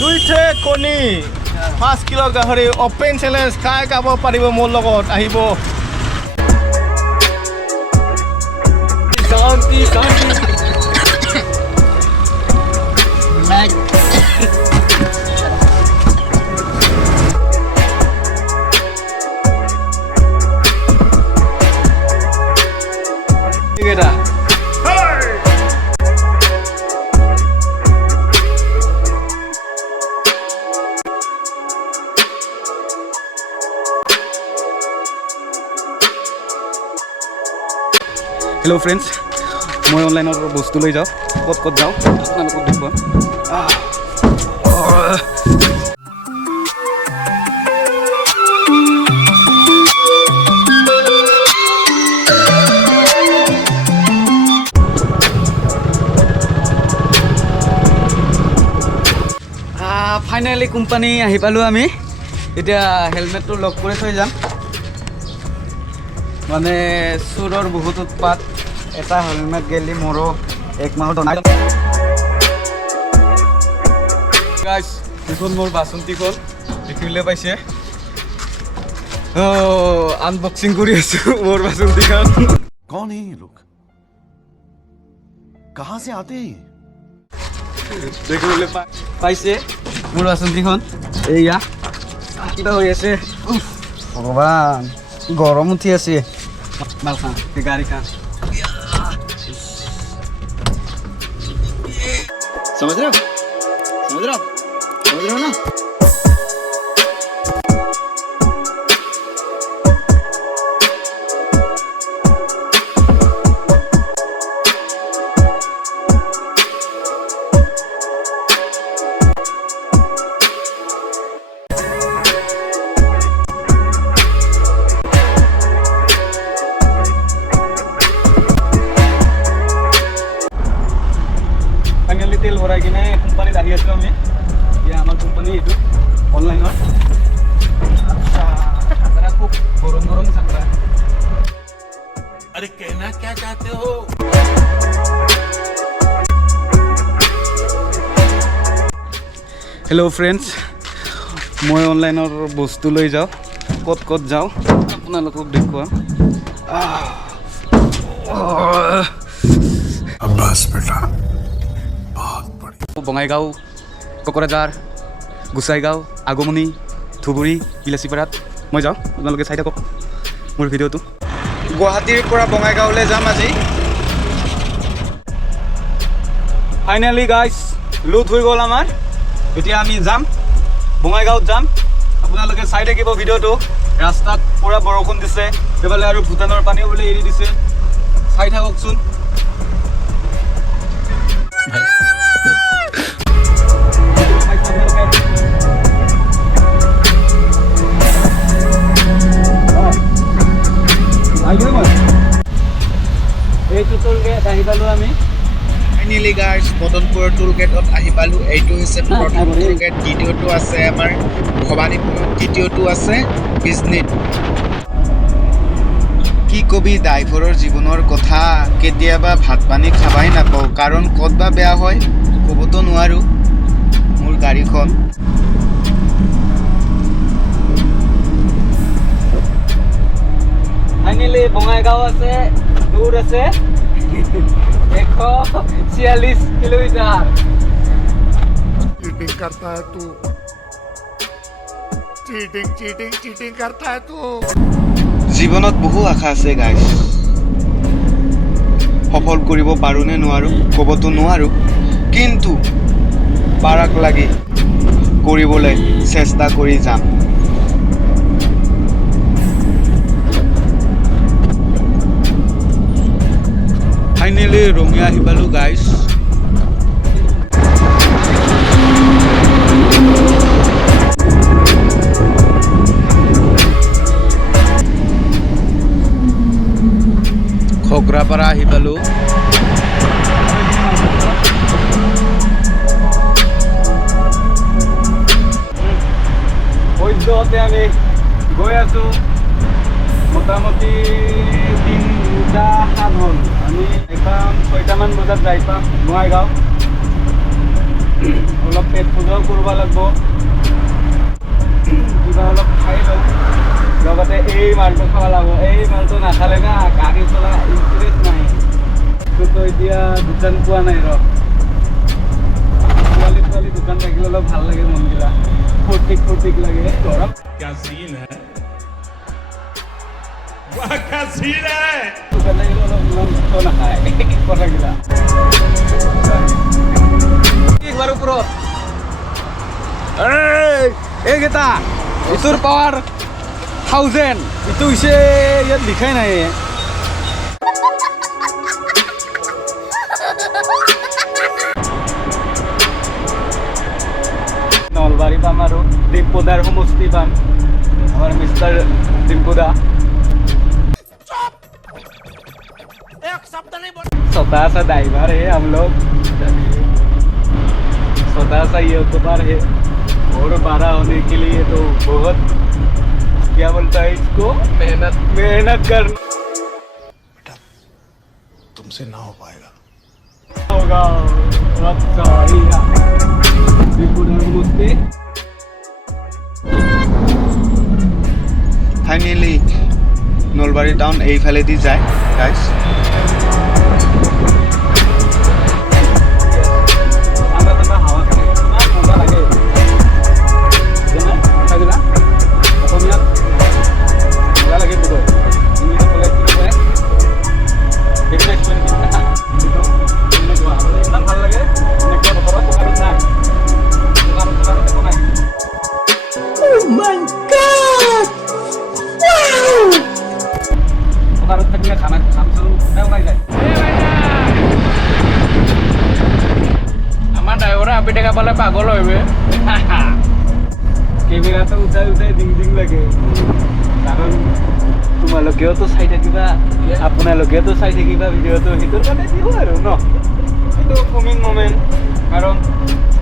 দুইঠে কণী 5 কিলো গাহৰি open challenge খাই খাব পাৰিব মোৰ লগত আহিব শান্তি শান্তি ঠিক আছে हेलो फ्रेंड्स मैं ऑनलाइन बस्तु ले जाओ कत कत जाओ आपको देखो फाइनली कोम्पानी आहि पालो आमी एटा हेलमेट तो लक करे थৈ जाम माने सुरर बहुत उत्पात এটা হেলমেট গেলি মোৰো এক মাহ নাই গাইস দেখুন মোৰ বাসন্তীখন দেখিলে পাইছে আনবক্সিং কৰি আছো মোৰ বাসন্তীখন कौन है ये लोग कहां से आते हैं দেখিলে পাইছে মোৰ বাসন্তীখন এইয়া কিবা হৈ আছে ভগৱান গৰম উঠি আছে মালখান গাড়ী খান समझ रहे हो ना तेल भराई किने कोम्पानी आहि आছো আমি ইয়া আমার কোম্পানি এটো অনলাইনত সারা খুব গরম গরম সাকরা अरे कहना क्या चाहते हो हेलो फ्रेंड्स मैं ऑनलाइनर बस्तु লৈ যাও কত কত যাও আপোনালোকক দেখুৱা अब्बास बेटा বঙাইগাঁও কোকৰাঝাৰ গুসাইগাঁও আগমনি ধুবুৰী ইলাচিপাৰাত মই যাওঁ আপোনালোকে চাই থাকক মোৰ ভিডিঅ'টো গুৱাহাটীৰ পৰা বঙাইগাঁওলৈ যাম আজি ফাইনেলি গাইজ লুট হৈ গ'ল আমাৰ এতিয়া আমি যাম বঙাইগাঁৱত যাম আপোনালোকে চাই থাকিব ভিডিঅ'টো ৰাস্তাত পুৰা বৰষুণ দিছে এইফালে আৰু ভূটানৰ পানীও বোলে এৰি দিছে চাই থাককচোন फाइनली गाइस मदनपुर टोल गेटत आहि पालो এইটো হৈছে প্ৰথম টोल गेट দ্বিতীয়টো আছে আমাৰ ভবানীপুৰ তৃতীয়টো আছে বিজনিত কি কবি ড্ৰাইভাৰৰ জীৱনৰ কথা কেতিয়াবা ভাত পানী খাবাই নাপাও কাৰণ কতবা বেয়া হয় কবতো নোৱাৰো মোৰ গাড়ীখন ফাইনেলি বঙাইগাঁও আছে দূৰ আছে 146 किलोमीटर चीटिंग करता है तू चीटिंग करता है तू জীৱনত বহু আশা আছে গাইস সফল কৰিব পাৰো নে নোৱাৰো কবতো নোৱাৰো কিন্তু পাৰাক লাগি কৰিবলৈ চেষ্টা কৰি যাম ফাইনেলি ৰঙিয়া আহি পালো গাইস খগৰাপাৰা আহি পালো ঐতিহ্যতে আমি গৈ আছো মোটামুটি 3টা 7 হ'ল আমি এখন 6টামান বজাত যাই পাম বঙাইগাঁও অলপ পেট ফুল এক্সপ্ল'ৰ কৰিব লাগিব কিবা অলপ খাই লওঁ লগতে এই মালটো খাব লাগিব এই মালটো নাখালে না গাড়ী চলা ইণ্টাৰেষ্ট নাই কিন্তু এতিয়া দোকান পোৱা নাই ৰ পোৱালি দোকান থাকিলে অলপ ভাল লাগে মনবিলাক ফূৰ্তিক লাগে গৰম क्या सीन है वाह क्या सीन है দোকান থাকিলে অলপ ইমান কষ্ট নাখায় কথাগিলা একবাৰ ওপৰত এইকেইটা ইটোৰ পাৱাৰ 1000 ইটো হৈছে ইয়াত লিখাই নাই নলবাৰী পাম আৰু ডিম্পুদাৰ সমষ্টি পাম আমাৰ মিষ্টাৰ ডিম্পুদা छोटा सा ड्राइवर है हम लोग छोटा सा यूट्यूबर है और बड़ा होने के लिए तो बहुत क्या बोलता है इसको मेहनत करना तुमसे ना हो पाएगा होगा अच्छा ही मुझसे ফাইনেলি নলবাৰী টাউন এইফালেদি যায় গাইজ হাৱা খাই ইমান মজা লাগে কথাগিলা অসমীয়াত মজা লাগে বুলি কয় ইংলিছত ক'লে কি কয় ইমান ভাল লাগে এনেকুৱা বতৰত দোকানত নাই দোকানত একো নাই দোকানত থাকিলে খানা খাম ওলাই যায় আমাৰ ড্ৰাইভাৰে আপি দেখা পালে পাগল হইবে কেমেৰাটো উঠাই ডিং লাগে কাৰণ তোমালোকেও তো চাই থাকিবা আপোনালোকেও তো চাই থাকিবা ভিডিঅ'টো সেইটোৰ কাৰণে দিওঁ আৰু ন সেইটো কমিং মমেণ্ট কাৰণ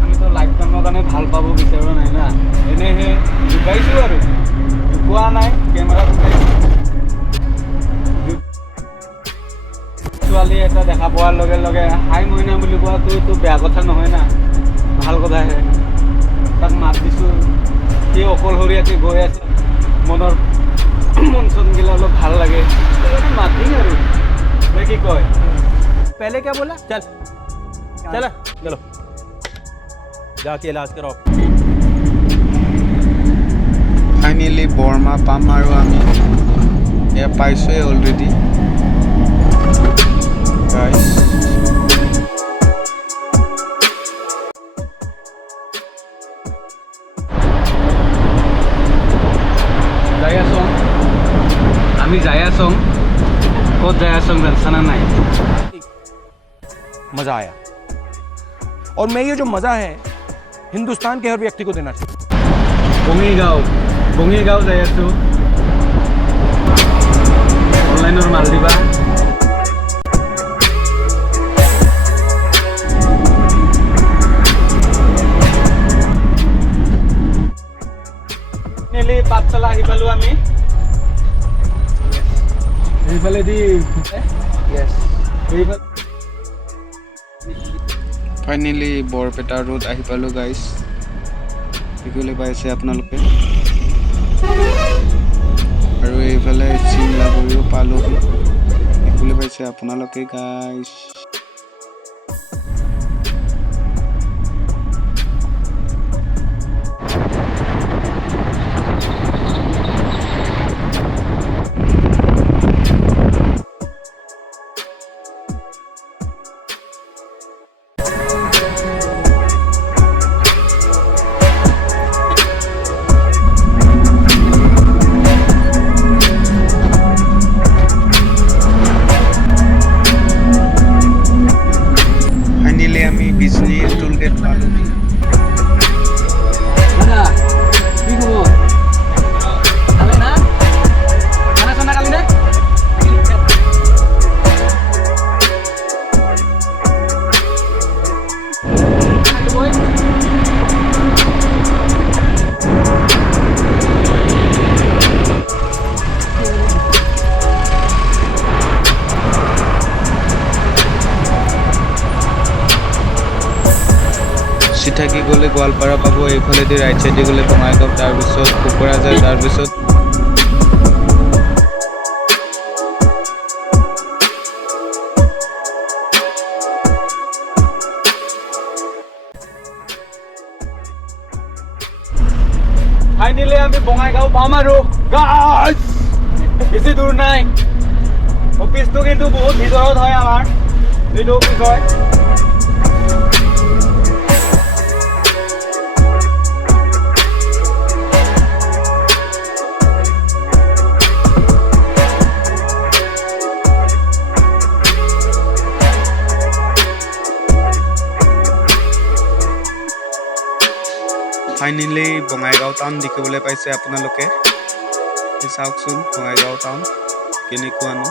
আমিতো লাইফ টাইমৰ কাৰণে ভাল পাব বিচৰা নাই না এনেহে জোকাইছোঁ আৰু জোকোৱা নাই কেমেৰাত উঠাইছোঁ ছোৱালী এটা দেখা পোৱাৰ লগে লগে হাই মইনা বুলি কোৱাটো বেয়া কথা নহয় না ভাল কথাহে তাক মাত দিছোঁ সি অকলশৰীয়াকৈ গৈ আছে মনৰ মন চনগিলা অলপ ভাল লাগে মাতিম আৰু নে কি কয় पहले क्या बोला चल चला चलो जाके इलाज कराओ ফাইনেলি বৰমা পাম আৰু আমি এয়া পাইছোঁৱে অলৰেডি গাইজ যাই আছোঁ আমি যাই আছোঁ ক'ত যাই আছোঁ জানা নাই मजा आया और मैं ये जो मजा है हिंदुस्तान के हर व्यक्ति को देना चाहिए বঙিগাঁও যাই আছোঁ অনলাইনৰ মাল দিবা পাঠশালা আহি পালোঁ আমি এইফালেদি ফাইনেলি বৰপেটা ৰোড আহি পালোঁ গাইজ দেখিবলৈ পাইছে আপোনালোকে আৰু এইফালে চিমলাগুৰিও পালোঁ দেখিবলৈ পাইছে আপোনালোকে গাইজ গ'লে গোৱালপাৰা পাব, এইফালেদি ৰাইট চাইডে গ'লে বঙাইগাঁও, তাৰপিছত কোকৰাঝাৰ, তাৰপিছত ফাইনেলি আমি বঙাইগাঁও পাম আৰু গাইজ বেছি দূৰ নাই। অফিচটো কিন্তু বহুত ভিতৰত হয় আমাৰ, এইটো অফিচ হয়। ফাইনেলি বঙাইগাঁও টাউন দেখিবলৈ পাইছে আপোনালোকে। চাওকচোন বঙাইগাঁও টাউন কেনেকুৱানো।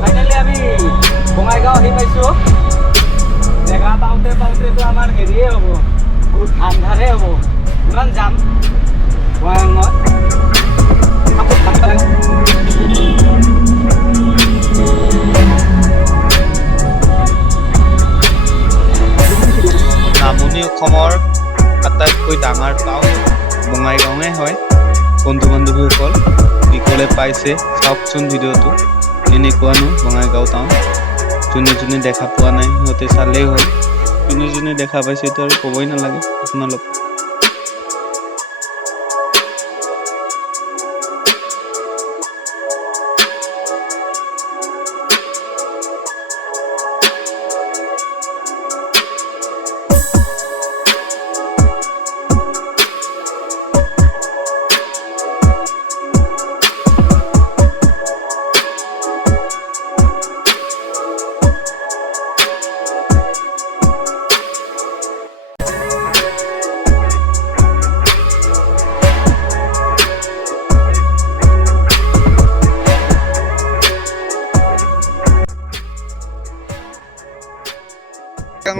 ফাইনেলি আমি বঙাইগাঁও আহি পাইছোঁ। জেগা পাওঁতেতো আমাৰ হেৰিয়ে হ'ব, বহুত আন্ধাৰে হ'ব, ইমান যাম বঙাইগাঁৱত। নামনি অসমৰ আটাইতকৈ ডাঙৰ টাউন বঙাইগাঁৱে হয়। বন্ধু বান্ধৱীসকল দেখিবলৈ পাইছে, চাওকচোন ভিডিঅ'টো এনেকুৱানো বঙাইগাঁও টাউন। যোনে যোনে দেখা পোৱা নাই সিহঁতে চালেই হ'ল, যোনে যোনে দেখা পাইছে সেইটো আৰু ক'বই নালাগে আপোনালোক।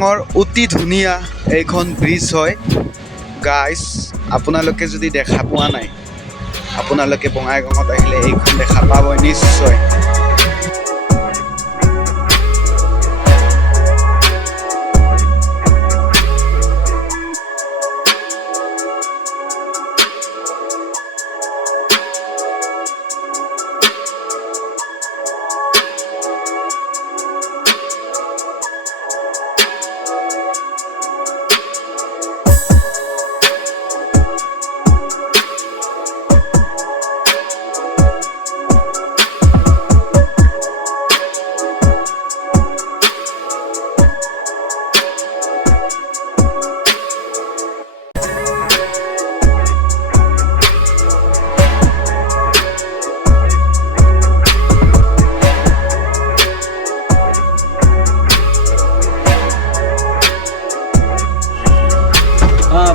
বঙাইগাঁৱৰ অতি ধুনীয়া এইখন ব্ৰিজ হয় গাইজ। আপোনালোকে যদি দেখা পোৱা নাই, আপোনালোকে বঙাইগাঁৱত আহিলে এইখন দেখা পাব নিশ্চয়।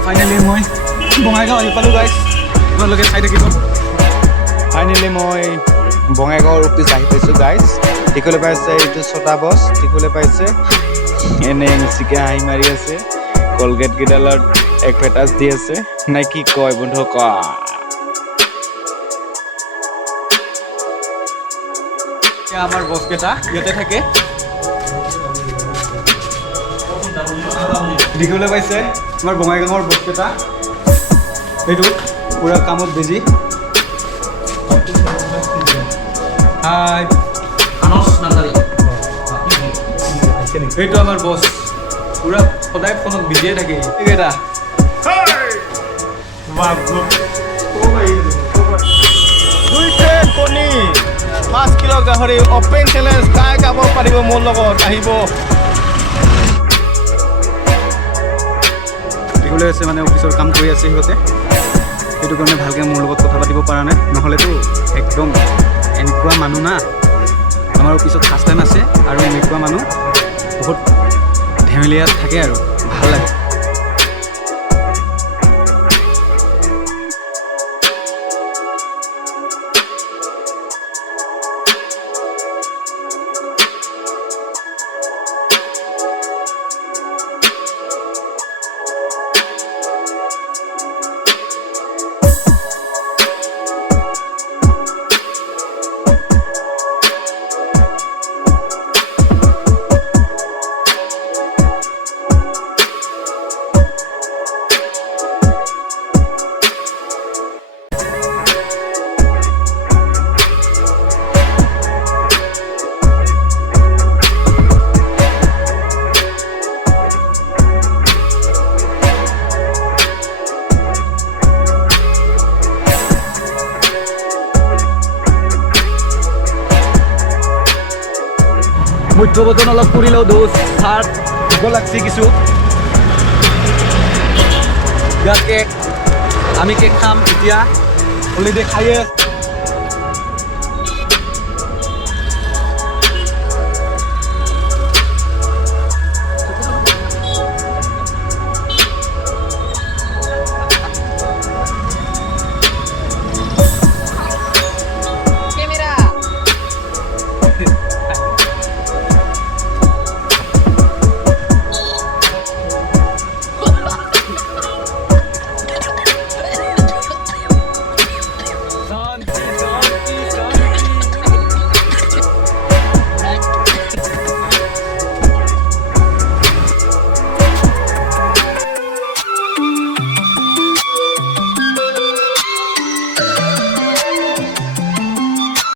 ফাইনেলি মই বঙাইগাঁও আহি পালোঁ গাইজ, আপোনালোকে চাই থাকিব। ফাইনেলি মই বঙাইগাঁৱৰ অফিচ আহি পাইছোঁ গাইজ। দেখিবলৈ পাইছে এইটো ছটা বছ, দেখিবলৈ পাইছে এনে মিচিকে হাঁহি মাৰি আছে, কলগেট কেইডালত এডভাৰটাইজ দি আছে নে কি কয় বন্ধু কয়। আমাৰ বছকেইটা ইয়াতে থাকে, দেখিবলৈ পাইছে আমাৰ বঙাইগাঁৱৰ বছকেইটা। এইটো পুৰা কামত বিজি। হাই এইটো আমাৰ বছ, পুৰা সদায় ফোনত বিজিয়ে থাকে এইকেইটা। কণী 5 কিলো গাহৰি অপেন চেলেঞ্জ কাই খাব পাৰিব মোৰ লগত আহিব। দেখিবলৈ আছে মানে অফিচৰ কাম কৰি আছে সিহঁতে, সেইটো কাৰণে ভালকৈ মোৰ লগত কথা পাতিব পৰা নাই, নহ'লেতো একদম এনেকুৱা মানুহ না আমাৰ অফিচত ফাৰ্ষ্ট টাইম আছে, আৰু এনেকুৱা মানুহ বহুত ধেমেলীয়া থাকে আৰু ভাল লাগে। মধ্য বজন অলপ কৰি লওঁ দোষ চাহ দিব লাগছি কিছু কেক আমি কেক খাম এতিয়া অলৰেডি খায়ে